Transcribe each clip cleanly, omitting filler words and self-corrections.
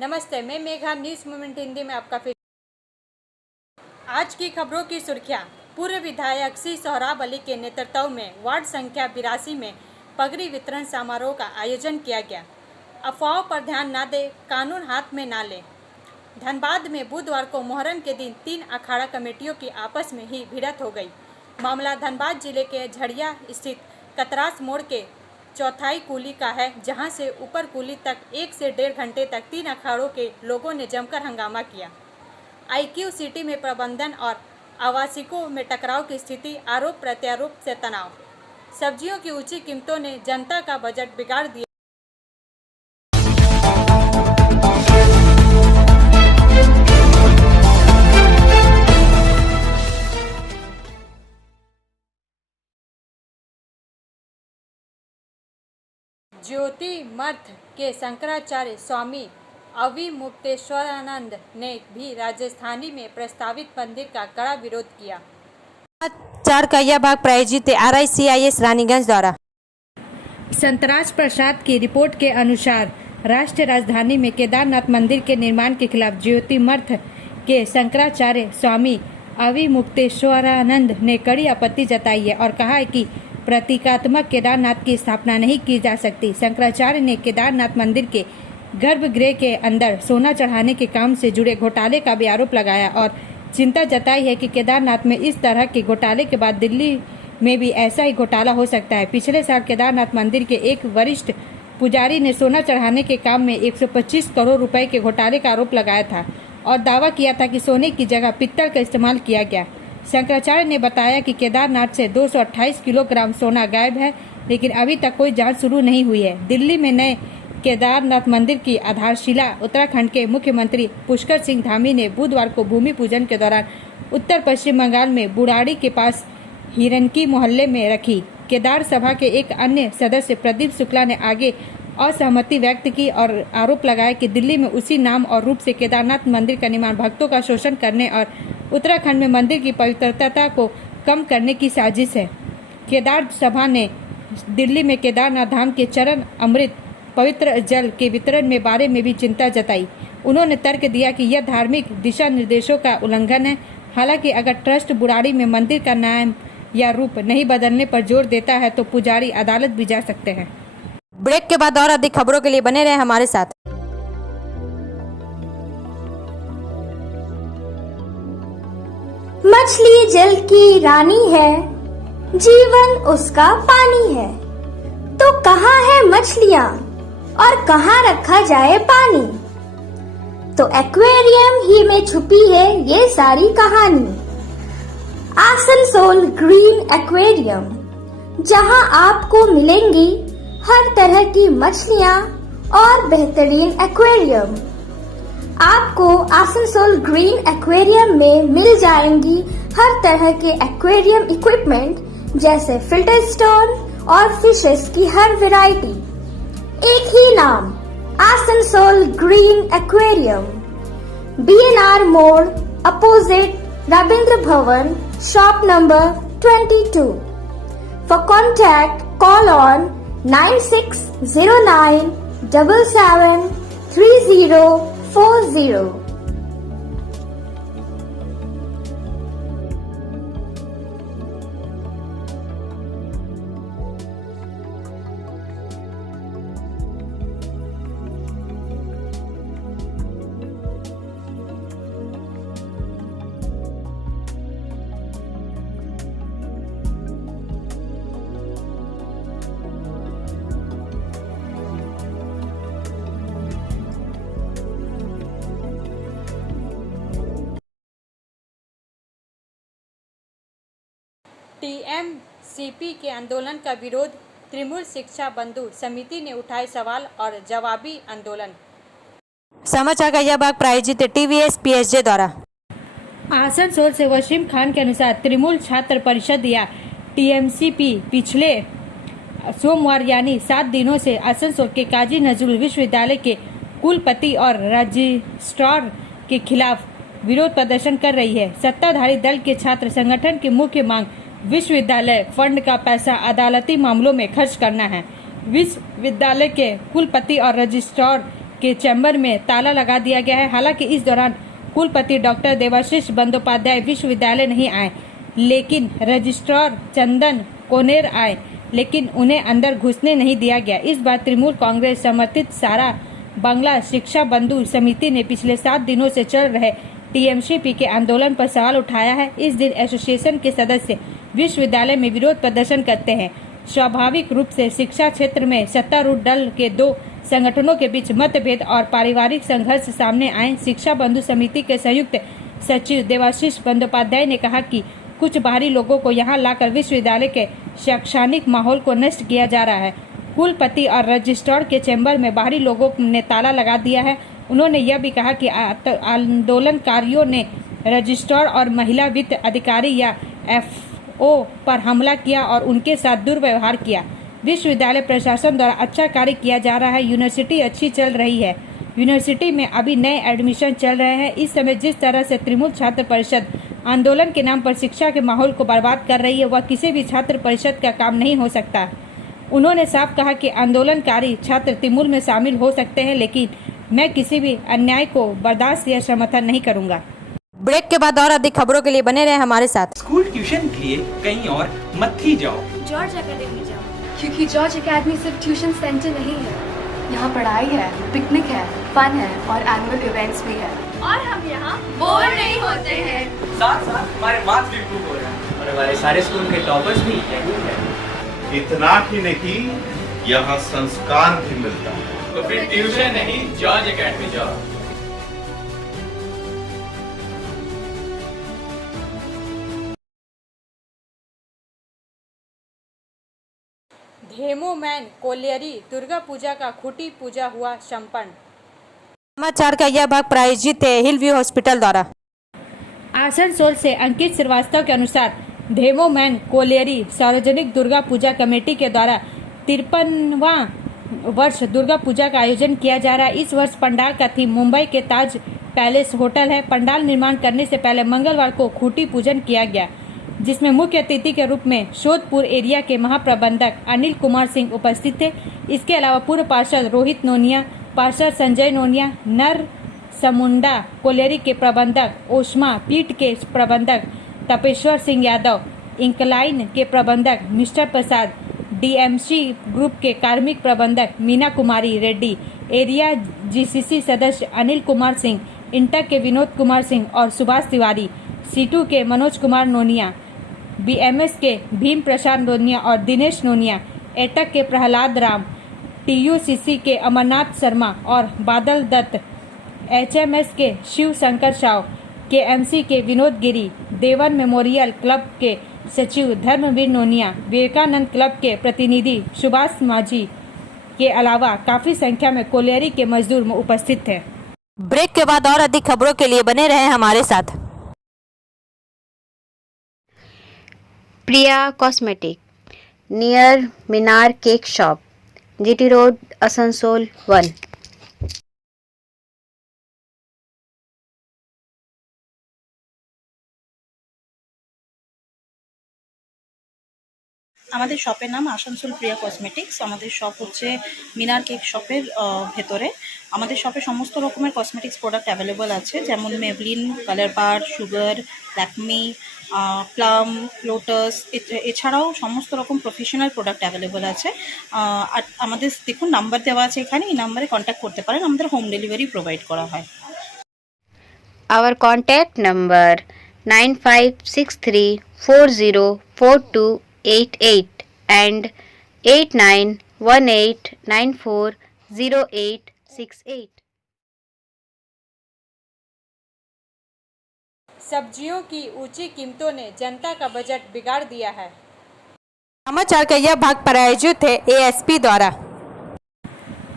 नमस्ते, मैं Megha, news moment Hindi में आपका फिर। आज की खबरों की सुर्खियां। पूर्व विधायक श्री सोहराब अली के नेतृत्व में वार्ड संख्या 82 में पगड़ी वितरण समारोह का आयोजन किया गया। अफवाहों पर ध्यान न दें, कानून हाथ में न लें। धनबाद में बुधवार को मुहर्रम के दिन 3 अखाड़ा कमेटियों की आपस में ही भिड़ंत हो गई। मामला धनबाद जिले के झड़िया स्थित कतरास मोड़ के चौथाई कुली का है, जहां से ऊपर कुली तक 1 से 1.5 घंटे तक 3 अखाड़ों के लोगों ने जमकर हंगामा किया। IQ सिटी में प्रबंधन और आवासिकों में टकराव की स्थिति, आरोप प्रत्यारोप से तनाव। सब्जियों की ऊंची कीमतों ने जनता का बजट बिगाड़ दिया। ज्योतिर्मठ के शंकराचार्य स्वामी अविमुक्तेश्वरानंद ने भी राजस्थानी में प्रस्तावित मंदिर का कड़ा विरोध किया। 4 कहिया भाग प्रायोजित RICIS रानीगंज द्वारा। संतराज प्रसाद की रिपोर्ट के अनुसार राष्ट्रीय राजधानी में केदारनाथ मंदिर के निर्माण के खिलाफ ज्योतिर्मठ के शंकराचार्य स्वामी अविमुक्तेश्वरानंद ने कड़ी आपत्ति जताई है और कहा है कि प्रतीकात्मक केदारनाथ की स्थापना नहीं की जा सकती। शंकराचार्य ने केदारनाथ मंदिर के गर्भगृह के अंदर सोना चढ़ाने के काम से जुड़े घोटाले का भी आरोप लगाया और चिंता जताई है कि केदारनाथ में इस तरह के घोटाले के बाद दिल्ली में भी ऐसा ही घोटाला हो सकता है। पिछले साल केदारनाथ मंदिर के एक वरिष्ठ पुजारी ने सोना चढ़ाने के काम में 125 करोड़ रुपए के घोटाले का आरोप लगाया था और दावा किया था कि सोने की जगह पित्तल का इस्तेमाल किया गया। शंकराचार्य ने बताया कि केदारनाथ से 228 किलोग्राम सोना गायब है, लेकिन अभी तक कोई जांच शुरू नहीं हुई है। दिल्ली में नए केदारनाथ मंदिर की आधारशिला उत्तराखंड के मुख्यमंत्री पुष्कर सिंह धामी ने बुधवार को भूमि पूजन के दौरान उत्तर पश्चिम बंगाल में बुराड़ी के पास हिरनकी मोहल्ले में रखी। केदार सभा के एक अन्य सदस्य प्रदीप शुक्ला ने आगे असहमति व्यक्त की और आरोप लगाया कि दिल्ली में उसी नाम और रूप से केदारनाथ मंदिर का निर्माण भक्तों का शोषण करने और उत्तराखंड में मंदिर की पवित्रता को कम करने की साजिश है। केदार सभा ने दिल्ली में केदारनाथ धाम के चरण अमृत पवित्र जल के वितरण में बारे में भी चिंता जताई। उन्होंने तर्क दिया कि यह धार्मिक दिशा निर्देशों का उल्लंघन है। हालांकि अगर ट्रस्ट बुराड़ी में मंदिर का नाम या रूप नहीं बदलने पर जोर देता है तो पुजारी अदालत भी जा सकते हैं। ब्रेक के बाद और अधिक खबरों के लिए बने रहे हमारे साथ। मछली जल की रानी है, जीवन उसका पानी है। तो कहाँ है मछलियाँ और कहाँ रखा जाए पानी? तो एक्वेरियम ही में छुपी है ये सारी कहानी। आसनसोल ग्रीन एक्वेरियम, जहाँ आपको मिलेंगी हर तरह की मछलियाँ और बेहतरीन एक्वेरियम। आपको आसनसोल ग्रीन एक्वेरियम में मिल जाएंगी हर तरह के एक्वेरियम इक्विपमेंट जैसे फिल्टर स्टोन और फिशेस की हर वैरायटी। एक ही नाम, आसनसोल ग्रीन एक्वेरियम। BNR मोड़ opposite Ravindra Bhavan, shop number 22। For contact call on 9609 77 3040। TMCP के आंदोलन का विरोध, तृणमूल शिक्षा बंधु समिति ने उठाए सवाल और जवाबी आंदोलन। समाचार कहिया भाग प्रायोजित TVS PSJ द्वारा। आसनसोल से वसीम खान के अनुसार तृणमूल छात्र परिषद या TMCP पिछले सोमवार यानी 7 दिनों से आसनसोल के काजी नजरुल विश्वविद्यालय के कुलपति और रजिस्ट्रार के खिलाफ विरोध प्रदर्शन कर रही है। सत्ताधारी दल के छात्र संगठन की मुख्य मांग विश्वविद्यालय फंड का पैसा अदालती मामलों में खर्च करना है। विश्वविद्यालय के कुलपति और रजिस्ट्रार के चैम्बर में ताला लगा दिया गया है। हालांकि इस दौरान कुलपति डॉक्टर देवाशीष बंदोपाध्याय विश्वविद्यालय नहीं आए, लेकिन रजिस्ट्रार चंदन कोनेर आए, लेकिन उन्हें अंदर घुसने नहीं दिया गया। इस बार तृणमूल कांग्रेस समर्थित सारा बांग्ला शिक्षा बंधु समिति ने पिछले 7 दिनों से चल रहे टीएमसीपी के आंदोलन पर सवाल उठाया है। इस दिन एसोसिएशन के सदस्य विश्वविद्यालय में विरोध प्रदर्शन करते हैं। स्वाभाविक रूप से शिक्षा क्षेत्र में सत्तारूढ़ दल के 2 संगठनों के बीच मतभेद और पारिवारिक संघर्ष सामने आए। शिक्षा बंधु समिति के संयुक्त सचिव देवाशीष बंदोपाध्याय ने कहा कि कुछ बाहरी लोगों को यहां लाकर विश्वविद्यालय के शैक्षणिक माहौल को नष्ट किया जा रहा है। कुलपति और रजिस्ट्रार के चैम्बर में बाहरी लोगों ने ताला लगा दिया है। उन्होंने यह भी कहा कि आंदोलनकारियों ने रजिस्ट्रार और महिला वित्त अधिकारी या एफओ पर हमला किया और उनके साथ दुर्व्यवहार किया। विश्वविद्यालय प्रशासन द्वारा अच्छा कार्य किया जा रहा है। यूनिवर्सिटी अच्छी चल रही है। यूनिवर्सिटी में अभी नए एडमिशन चल रहे हैं। इस समय जिस तरह से तृणमूल छात्र परिषद आंदोलन के नाम पर शिक्षा के माहौल को बर्बाद कर रही है, वह किसी भी छात्र परिषद का काम नहीं हो सकता। उन्होंने साफ कहा कि आंदोलनकारी छात्र तृणमूल में शामिल हो सकते हैं, लेकिन मैं किसी भी अन्याय को बर्दाश्त या समर्थन नहीं करूंगा। ब्रेक के बाद और अधिक खबरों के लिए बने रहे हमारे साथ। स्कूल ट्यूशन के लिए कहीं और मत ही जाओ, जॉर्ज एकेडमी जाओ, क्योंकि जॉर्ज एकेडमी सिर्फ ट्यूशन सेंटर नहीं है। यहाँ पढ़ाई है, पिकनिक है, फन है और एनुअल इवेंट्स भी है। और हम यहाँ बोर नहीं होते हैं। साथ साथ हमारे मार्क्स भी इम्प्रूव हो रहे हैं और हमारे सारे स्कूल के टॉपर्स भी यही हैं। इतना ही नहीं, यहाँ संस्कार भी मिलता है। तो फिर ट्यूशन नहीं, जॉर्ज एकेडमी जाओ। धेमोमैन कोलियरी दुर्गा पूजा का खूंटी पूजा हुआ संपन्न। समाचार का यह भाग प्रायोजित है हिल व्यू हॉस्पिटल द्वारा। आसनसोल से अंकित श्रीवास्तव के अनुसार धेमोमैन कोलियरी सार्वजनिक दुर्गा पूजा कमेटी के द्वारा 53वां वर्ष दुर्गा पूजा का आयोजन किया जा रहा है। इस वर्ष पंडाल का थीम मुंबई के ताज पैलेस होटल है। पंडाल निर्माण करने से पहले मंगलवार को खूंटी पूजन किया गया, जिसमें मुख्य अतिथि के रूप में शोधपुर एरिया के महाप्रबंधक अनिल कुमार सिंह उपस्थित थे। इसके अलावा पूर्व पार्षद रोहित नोनिया, पार्षद संजय नोनिया, नर समुंडा कोलियरी के प्रबंधक ओस्मा पीठ के प्रबंधक तपेश्वर सिंह यादव, इंकलाइन के प्रबंधक मिस्टर प्रसाद, डीएमसी ग्रुप के कार्मिक प्रबंधक मीना कुमारी रेड्डी, एरिया जीसीसी सदस्य अनिल कुमार सिंह, इंटक के विनोद कुमार सिंह और सुभाष तिवारी, सीटू के मनोज कुमार नोनिया, बीएमएस के भीम प्रसाद नोनिया और दिनेश नोनिया, एटक के प्रहलाद राम, टीयूसीसी के अमरनाथ शर्मा और बादल दत्त, एचएमएस के शिव शंकर साव, केएमसी के विनोद गिरी, देवन मेमोरियल क्लब के सचिव धर्मवीर नोनिया, विवेकानंद क्लब के प्रतिनिधि सुभाष माझी के अलावा काफी संख्या में कोलियरी के मजदूर उपस्थित थे। ब्रेक के बाद और अधिक खबरों के लिए बने रहे हमारे साथ। Priya cosmetic near Minar cake shop, GT road, Asansol 1। আমাদের শপের নাম আসানসোল প্রিয়া কসমেটিক্স। আমাদের শপ হচ্ছে মিনার কেক শপের ভেতরে। আমাদের শপে সমস্ত রকমের কসমেটিক্স প্রোডাক্ট অ্যাভেলেবল আছে, যেমন মেবলিন, কালার বার, সুগার, ল্যাকমি, প্লাম, লোটাস, এছাড়াও সমস্ত রকম প্রফেশনাল প্রোডাক্ট অ্যাভেলেবল আছে। আর আমাদের দেখুন নাম্বার দেওয়া আছে এখানে, এই নাম্বারে কন্ট্যাক্ট করতে পারেন। আমাদের হোম ডেলিভারি প্রোভাইড করা হয়। Our contact number 9563404288 and 8918940868। सब्जियों की ऊंची कीमतों ने जनता का बजट बिगाड़ दिया है। समाचार का यह भाग प्रायोजित है एएसपी द्वारा।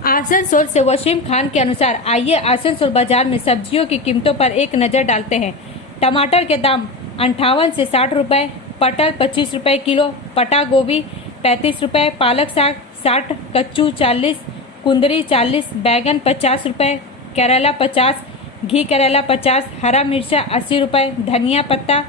आसनसोल से वसीम खान के अनुसार आइए आसनसोल बाजार में सब्जियों की कीमतों पर एक नज़र डालते हैं। टमाटर के दाम 58 से 60 रुपए, पटल 25 रुपए किलो, पत्ता गोभी 35 रुपए, पालक साग 60, कच्चू 40, कुंदरी 40, बैगन 50 रुपए, करेला 50, घी करेला 50, हरा मिर्चा 80 रुपए, धनिया पत्ता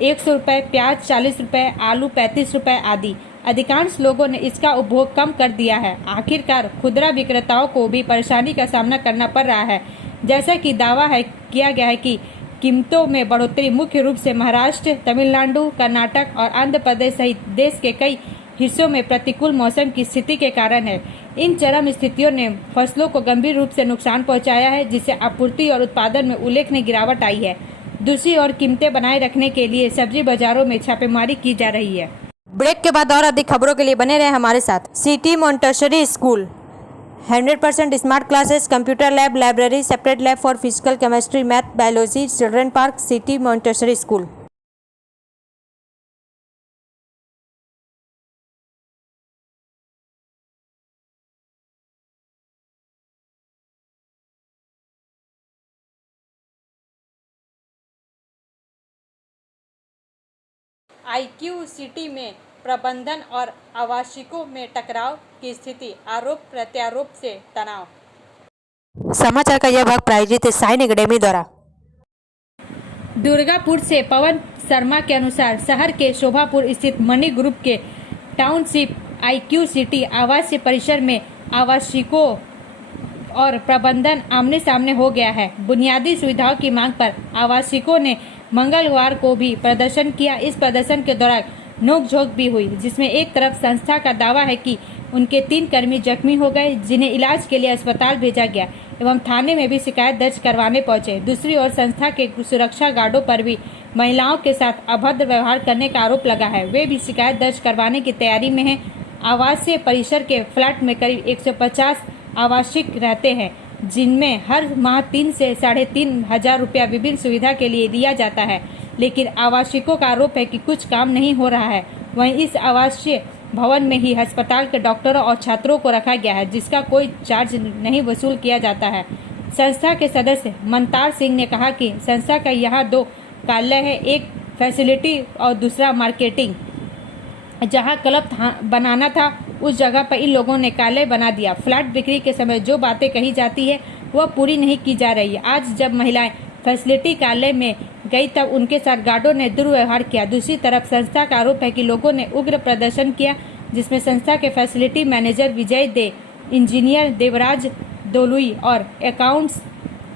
100 रुपए, प्याज 40 रुपए, आलू 35 रुपए आदि। अधिकांश लोगों ने इसका उपभोग कम कर दिया है। आखिरकार खुदरा विक्रेताओं को भी परेशानी का सामना करना पड़ रहा है। जैसा कि दावा किया गया है कि कीमतों में बढ़ोतरी मुख्य रूप से महाराष्ट्र, तमिलनाडु, कर्नाटक और आंध्र प्रदेश सहित देश के कई हिस्सों में प्रतिकूल मौसम की स्थिति के कारण है। इन चरम स्थितियों ने फसलों को गंभीर रूप से नुकसान पहुंचाया है, जिससे आपूर्ति और उत्पादन में उल्लेखनीय गिरावट आई है। दूसरी ओर कीमतें बनाए रखने के लिए सब्जी बाजारों में छापेमारी की जा रही है। ब्रेक के बाद और अधिक खबरों के लिए बने रहे हमारे साथ। City Montessori school 100% smart classes, computer lab, library, separate lab for physical, chemistry, math, biology, children park, city Montessori school. IQ city में प्रबंधन और आवासिकों में टकराव की स्थिति, आरोप प्रत्यारोप से तनाव। समाचार का यह भाग प्रायोजित है साइन एकेडमी द्वारा। दुर्गापुर से पवन शर्मा के अनुसार शहर के शोभापुर स्थित मणि ग्रुप के टाउनशिप IQ सिटी आवासीय परिसर में आवासिकों और प्रबंधन आमने सामने हो गया है। बुनियादी सुविधाओं की मांग पर आवासिकों ने मंगलवार को भी प्रदर्शन किया। इस प्रदर्शन के दौरान नोकझोंक भी हुई, जिसमें एक तरफ संस्था का दावा है कि उनके 3 कर्मी जख्मी हो गए, जिन्हें इलाज के लिए अस्पताल भेजा गया एवं थाने में भी शिकायत दर्ज करवाने पहुंचे। दूसरी ओर संस्था के सुरक्षा गार्डों पर भी महिलाओं के साथ अभद्र व्यवहार करने का आरोप लगा है। वे भी शिकायत दर्ज करवाने की तैयारी में हैं। आवासीय परिसर के फ्लैट में करीब 150 आवासिक रहते हैं, जिनमें हर माह 3 से 3.5 हजार रुपया विभिन्न सुविधा के लिए दिया जाता है, लेकिन आवासिकों का आरोप है कि कुछ काम नहीं हो रहा है। वहीं इस आवासीय भवन में ही अस्पताल के डॉक्टरों और छात्रों को रखा गया है, जिसका कोई चार्ज नहीं वसूल किया जाता है। संस्था के सदस्य मनतार सिंह ने कहा कि संस्था का यहाँ 2 कार्यालय है, एक फैसिलिटी और दूसरा मार्केटिंग। जहाँ क्लब बनाना था उस जगह पर इन लोगों ने कार्यालय बना दिया। फ्लैट बिक्री के समय जो बातें कही जाती है वह पूरी नहीं की जा रही है। आज जब महिलाएं फैसिलिटी कार्यालय में गई तब उनके साथ गार्डों ने दुर्व्यवहार किया। दूसरी तरफ संस्था का आरोप है कि लोगों ने उग्र प्रदर्शन किया, जिसमें संस्था के फैसिलिटी मैनेजर विजय दे, इंजीनियर देवराज दोलुई और अकाउंट्स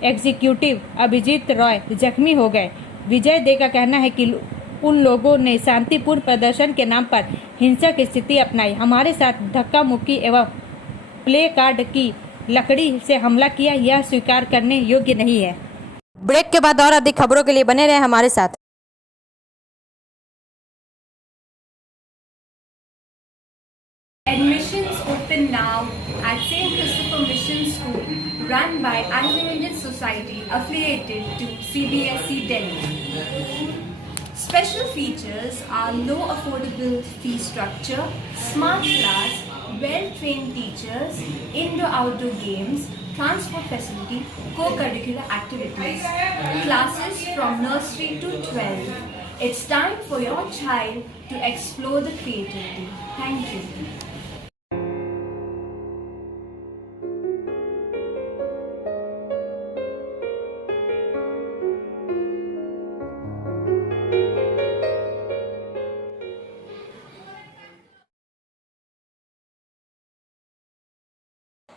एग्जीक्यूटिव अभिजीत रॉय जख्मी हो गए। विजय दे का कहना है कि उन लोगों ने शांतिपूर्ण प्रदर्शन के नाम पर हिंसक स्थिति अपनाई, हमारे साथ धक्का मुक्की एवं प्ले कार्ड की लकड़ी से हमला किया। यह स्वीकार करने योग्य नहीं है। ब्रेक के बाद और अधिक खबरों के लिए बने रहे हमारे साथ। Admissions open now at St. Christopher Mission School, run by Anglo-Indian Society affiliated to CBSE Delhi. Special features are low affordable fee structure, smart class, well-trained teachers, indoor-outdoor games, transport facility, co-curricular activities, classes from nursery to 12. It's time for your child to explore the creativity. Thank you.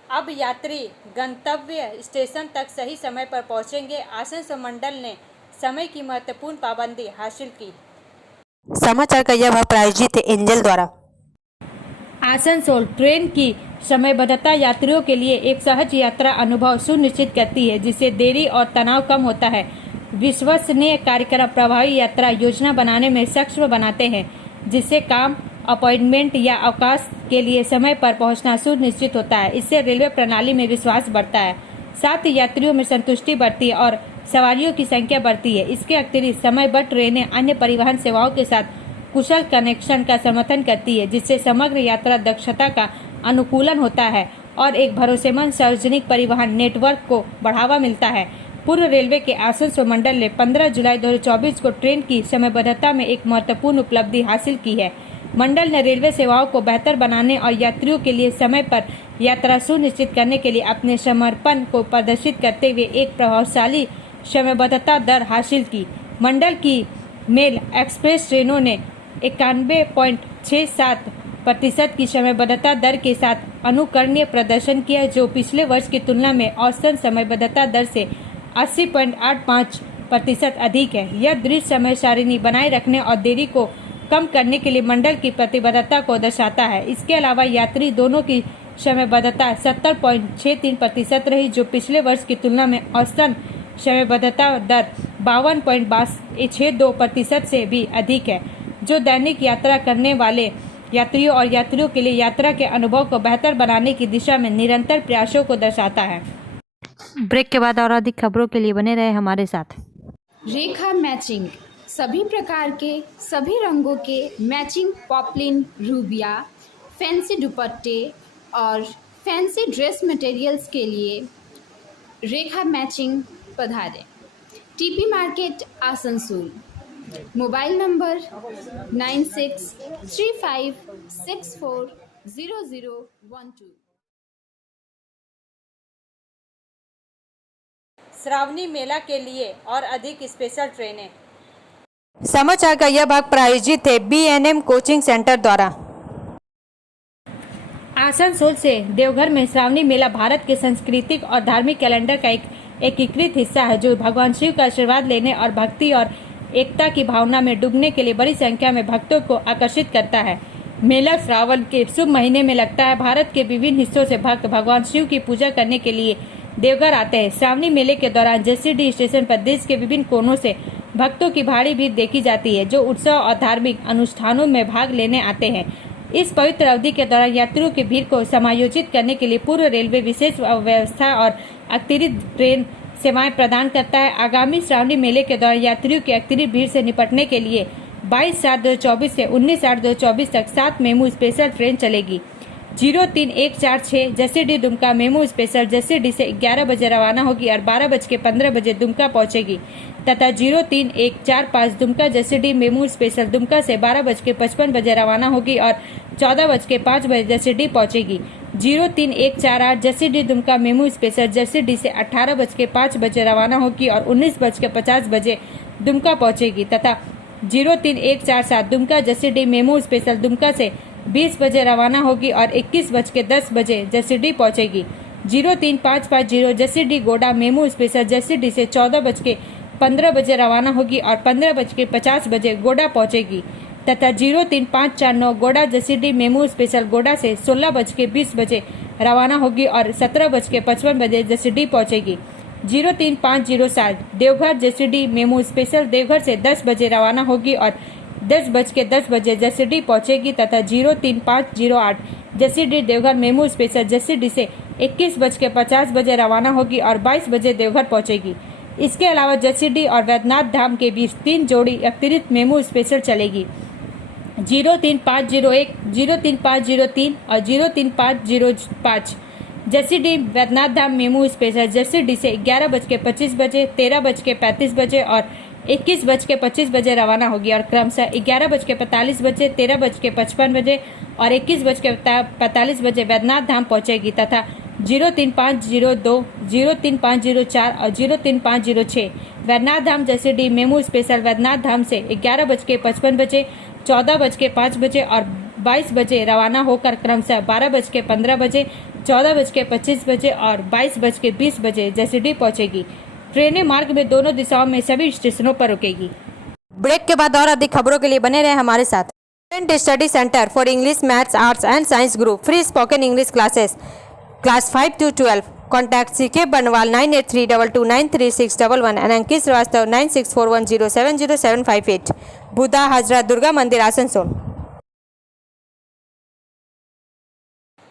अब यात्री गंतव्य station तक सही समय पर पहुंचेंगे। आसनसोल मंडल ने समय की महत्वपूर्ण पाबंदी हासिल की। समाचार का यह भाग प्रायोजित है एंजल द्वारा। आसनसोल ट्रेन की समयबद्धता यात्रियों के लिए एक सहज यात्रा अनुभव सुनिश्चित करती है, जिससे देरी और तनाव कम होता है। विश्वसनीय कार्यक्रम प्रभावी यात्रा योजना बनाने में सक्षम बनाते हैं, जिससे काम, अपॉइंटमेंट या अवकाश के लिए समय पर पहुंचना सुनिश्चित होता है। इससे रेलवे प्रणाली में विश्वास बढ़ता है, साथ ही यात्रियों में संतुष्टि बढ़ती है और सवारियों की संख्या बढ़ती है। इसके अतिरिक्त समयबद्ध ट्रेनें अन्य परिवहन सेवाओं के साथ कुशल कनेक्शन का समर्थन करती है, जिससे समग्र यात्रा दक्षता का अनुकूलन होता है और एक भरोसेमंद सार्वजनिक परिवहन नेटवर्क को बढ़ावा मिलता है। पूर्व रेलवे के आसनसोल मंडल ने 15 जुलाई 2024 को ट्रेन की समयबद्धता में एक महत्वपूर्ण उपलब्धि हासिल की है। मंडल ने रेलवे सेवाओं को बेहतर बनाने और यात्रियों के लिए समय पर यात्रा सुनिश्चित करने के लिए अपने समर्पण को प्रदर्शित करते हुए एक प्रभावशाली समयबद्धता दर हासिल की। मंडल की मेल एक्सप्रेस ट्रेनों ने 91.67 प्रतिशत की समयबद्धता दर के साथ अनुकरणीय प्रदर्शन किया, जो पिछले वर्ष की तुलना में औसतन समयबद्धता दर से 80.85% अधिक है। यह दृढ़ समय सारिणी बनाए रखने और देरी को कम करने के लिए मंडल की प्रतिबद्धता को दर्शाता है। इसके अलावा यात्री दोनों की समयबद्धता 70.63% रही, जो पिछले वर्ष की तुलना में औसतन समयबद्धता दर 52.62% से भी अधिक है, जो दैनिक यात्रा करने वाले यात्रियों और यात्रियों के लिए यात्रा के अनुभव को बेहतर बनाने की दिशा में निरंतर प्रयासों को दर्शाता है। ब्रेक के बाद और अधिक खबरों के लिए बने रहे हमारे साथ। रेखा मैचिंग, सभी प्रकार के सभी रंगों के मैचिंग पॉपलिन, रूबिया, फैंसी दुपट्टे और फैंसी ड्रेस मटेरियल्स के लिए रेखा मैचिंग पधारें। TP market, Asansol. Mobile number 9635640012। Shravani Mela के लिए और अधिक स्पेशल ट्रेनें। समाचार का यह भाग प्रायोजित है BNM कोचिंग सेंटर द्वारा। आसनसोल से देवघर में श्रावणी मेला भारत के सांस्कृतिक और धार्मिक कैलेंडर का एक एकीकृत हिस्सा है, जो भगवान शिव का आशीर्वाद लेने और भक्ति और एकता की भावना में डूबने के लिए बड़ी संख्या में भक्तों को आकर्षित करता है। मेला श्रावण के शुभ महीने में लगता है। भारत के विभिन्न हिस्सों से भक्त भगवान शिव की पूजा करने के लिए देवघर आते हैं। श्रावणी मेले के दौरान JCD स्टेशन पर देश के विभिन्न कोनों से भक्तों की भारी भीड़ देखी जाती है, जो उत्सव और धार्मिक अनुष्ठानों में भाग लेने आते हैं। इस पवित्र अवधि के दौरान यात्रियों की भीड़ को समायोजित करने के लिए पूर्व रेलवे विशेष व्यवस्था और अतिरिक्त ट्रेन सेवाएं प्रदान करता है। आगामी श्रावणी मेले के दौरान यात्रियों की अतिरिक्त भीड़ से निपटने के लिए 22/7/2024 से 19/8/2024 तक 7 मेमू स्पेशल ट्रेन चलेगी। 03146 JCD Dumka MEMU special JCD से 11 बजे रवाना होगी और 12:15 दुमका पहुंचेगी, तथा 03145 Dumka JCD MEMU special Dumka से 12:55 रवाना होगी और 14:05 JCD पहुंचेगी। 03148 JCD Dumka MEMU special JCD से 18:05 रवाना होगी और 19:50 दुमका पहुंचेगी, तथा 03147 Dumka JCD MEMU special Dumka से 20 बजे रवाना होगी और 21:10 JCD पहुंचेगी। 03550 JCD गोडा मेमू स्पेशल JCD से 14:15 रवाना होगी और 15:50 गोडा पहुंचेगी, तथा 03549 गोडा JCD मेमू स्पेशल गोडा से 16:20 रवाना होगी और 17:55 JCD पहुंचेगी। 03507 Deoghar JCD MEMU special Deoghar से 10 बजे रवाना होगी और 10:10 JCD पहुंचेगी, तथा 03508 JCD Deoghar MEMU special JCD से 21:50 रवाना होगी और 22 बजे देवघर पहुंचेगी। इसके अलावा JCD और वैद्यनाथ धाम के बीच 3 जोड़ी अतिरिक्त मेमू स्पेशल चलेगी। 03501, 03503 और 03505 JCD वैद्यनाथ धाम मेमू स्पेशल JCD से 11:25, 13:35 और 21:25 रवाना होगी और क्रमशः 11:45, 13:55 और 21:45 वैद्यनाथ धाम पहुंचेगी, तथा 03502, 03504 और 03506 वैद्यनाथ धाम JCD मेमू स्पेशल वैद्यनाथ धाम से 11:55, 14:05 और 22 बजे रवाना होकर क्रमशः 12:15, 14:25 और 22:20 JCD पहुंचेगी। ट्रेनें मार्ग में दोनों दिशाओं में सभी स्टेशनों पर रुकेगी। ब्रेक के बाद और अधिक खबरों के लिए बने रहे हमारे साथ। Student study centre for English, maths, arts and science group, free spoken English classes, class 5 to 12। Contact CK बनवाल 9832293611 एंड अंकित श्रीवास्तव 9641070758। बुधा हाजरा दुर्गा मंदिर, आसनसोल।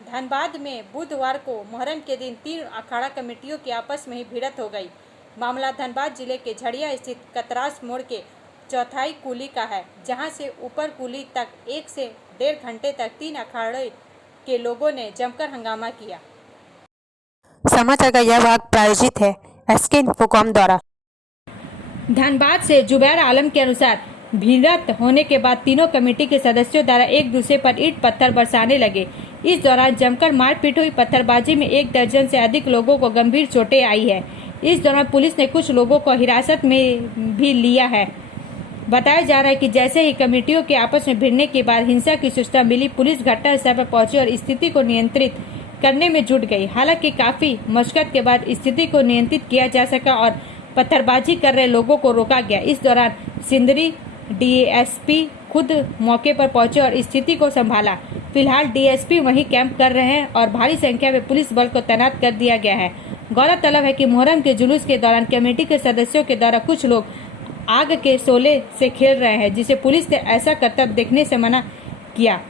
धनबाद में बुधवार को मुहर्रम के दिन 3 अखाड़ा कमेटियों की आपस में ही भिड़ंत हो गई। मामला धनबाद जिले के झड़िया स्थित कतरास मोड़ के चौथाई कुली का है, जहां से ऊपर कुली तक 1 से 1.5 घंटे तक 3 अखाड़े के लोगों ने जमकर हंगामा किया। समाचार का यह भाग प्रायोजित है SK इन्फोकॉम द्वारा। धनबाद से जुबैर आलम के अनुसार भिड़ंत होने के बाद तीनों कमेटी के सदस्यों द्वारा एक दूसरे पर ईंट पत्थर बरसाने लगे। इस दौरान जमकर मारपीट हुई। पत्थरबाजी में 1 दर्जन से अधिक लोगों को गंभीर चोटें आई है। इस दौरान पुलिस ने कुछ लोगों को हिरासत में भी लिया है। बताया जा रहा है कि जैसे ही कमेटियों के आपस में भिड़ने के बाद हिंसा की सूचना मिली, पुलिस घटनास्थल पर पहुंची और स्थिति को नियंत्रित करने में जुट गई। हालांकि काफी मशक्कत के बाद स्थिति को नियंत्रित किया जा सका और पत्थरबाजी कर रहे लोगों को रोका गया। इस दौरान सिंदरी डीएसपी खुद मौके पर पहुंचे और स्थिति को संभाला। फिलहाल डीएसपी वहीं कैंप कर रहे हैं और भारी संख्या में पुलिस बल को तैनात कर दिया गया है। गौरतलब है कि मुहर्रम के जुलूस के दौरान कमेटी के सदस्यों के द्वारा कुछ लोग आग के शोले से खेल रहे हैं, जिसे पुलिस ने ऐसा करतब देखने से मना किया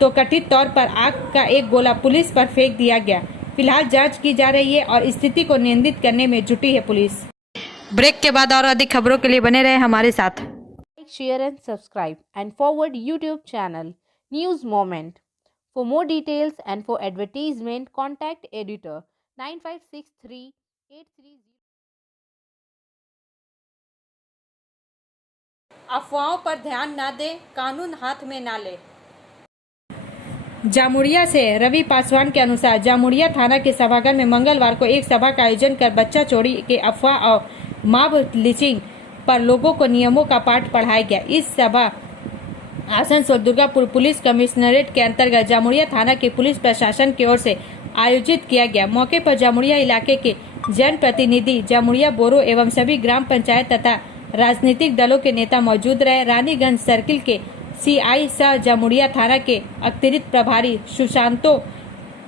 तो कथित तौर पर आग का एक गोला पुलिस पर फेंक दिया गया। फिलहाल जांच की जा रही है और स्थिति को नियंत्रित करने में जुटी है पुलिस। ब्रेक के बाद और अधिक खबरों के लिए बने रहे हमारे साथ। Like, share and subscribe and forward YouTube channel News Moment. For more details and for advertisement, contact editor 956383. अफवाहों पर ध्यान न दें, कानून हाथ में ना ले। जामुड़िया से रवि पासवान के अनुसार जामुड़िया थाना के सभागार में मंगलवार को एक सभा का आयोजन कर बच्चा चोरी के अफवाह और मॉब लिंचिंग पर लोगों को नियमों का पाठ पढ़ाया गया। इस सभा आसनसोल दुर्गापुर पुलिस कमिश्नरेट के अंतर्गत जामुड़िया थाना के पुलिस प्रशासन की ओर से आयोजित किया गया। मौके पर जामुड़िया इलाके के जनप्रतिनिधि, जामुड़िया बोरो एवं सभी ग्राम पंचायत तथा राजनीतिक दलों के नेता मौजूद रहे। रानीगंज सर्किल के सीआई सह जामुड़िया थाना के अतिरिक्त प्रभारी सुशांतो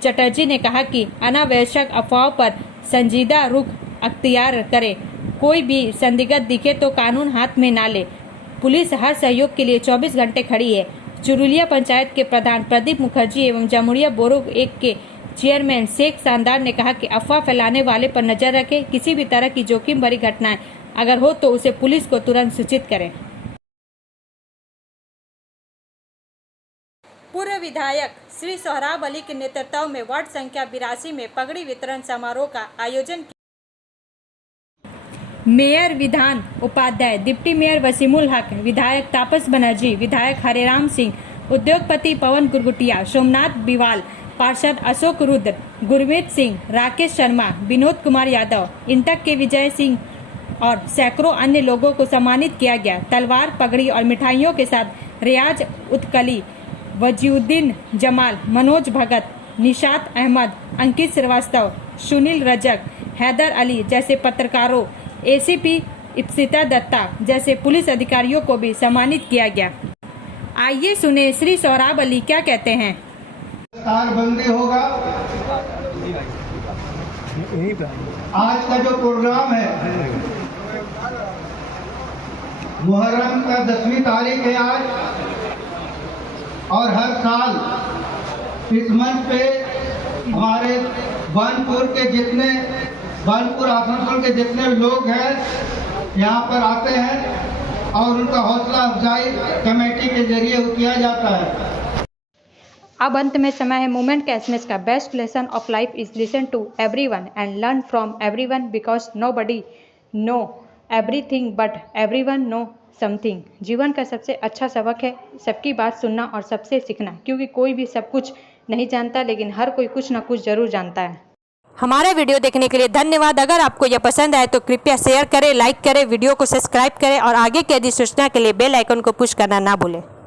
चटर्जी ने कहा कि अनावश्यक अफवाहों पर संजीदा रुख अख्तियार करे। कोई भी संदिग्ध दिखे तो कानून हाथ में ना ले। पुलिस हर सहयोग के लिए 24 घंटे खड़ी है। चुरुलिया पंचायत के प्रधान प्रदीप मुखर्जी एवं जामुड़िया बोरो 1 के चेयरमैन शेख शानदार ने कहा कि अफवाह फैलाने वाले पर नजर रखें। किसी भी तरह की जोखिम भरी घटनाएं अगर हो तो उसे पुलिस को तुरंत सूचित करें। पूर्व विधायक श्री सोहराब अली के नेतृत्व में वार्ड संख्या 82 में पगड़ी वितरण समारोह का आयोजन किया। मेयर विधान उपाध्याय, डिप्टी मेयर वसीमुल हक, विधायक तापस बनर्जी, विधायक हरेराम सिंह, उद्योगपति पवन गुरगुटिया, सोमनाथ बिवाल, पार्षद अशोक रुद्र, गुरमीत सिंह, राकेश शर्मा, विनोद कुमार यादव, इंटक के विजय सिंह और सैकड़ों अन्य लोगों को सम्मानित किया गया। तलवार, पगड़ी और मिठाइयों के साथ रियाज उत्कली, वजीउद्दीन जमाल, मनोज भगत, निशात अहमद, अंकित श्रीवास्तव, सुनील रजक, हैदर अली जैसे पत्रकारों, एसीपी इप्सिता दत्ता जैसे पुलिस अधिकारियों को भी सम्मानित किया गया। आइए सुने श्री सोहराब अली क्या कहते हैं। बंदी होगा। आज का जो प्रोग्राम है, मुहर्रम का 10वीं तारीख है आज, और हर साल इस मंच पे हमारे बानपुर आसनसोल के जितने लोग हैं यहाँ पर आते हैं और उनका हौसला अफजाई कमेटी के जरिए किया जाता है। अब अंत में समय है मोमेंट का एसएमएस का। Best lesson of life is listen to everyone and learn from everyone because nobody know everything but everyone know something. जीवन का सबसे अच्छा सबक है सबकी बात सुनना और सबसे सीखना, क्योंकि कोई भी सब कुछ नहीं जानता लेकिन हर कोई कुछ ना कुछ जरूर जानता है। हमारा वीडियो देखने के लिए धन्यवाद। अगर आपको यह पसंद आए तो कृपया शेयर करें, लाइक करें, वीडियो को सब्सक्राइब करें और आगे की अधिक सूचना के लिए बेल आइकन को पुश करना ना भूलें।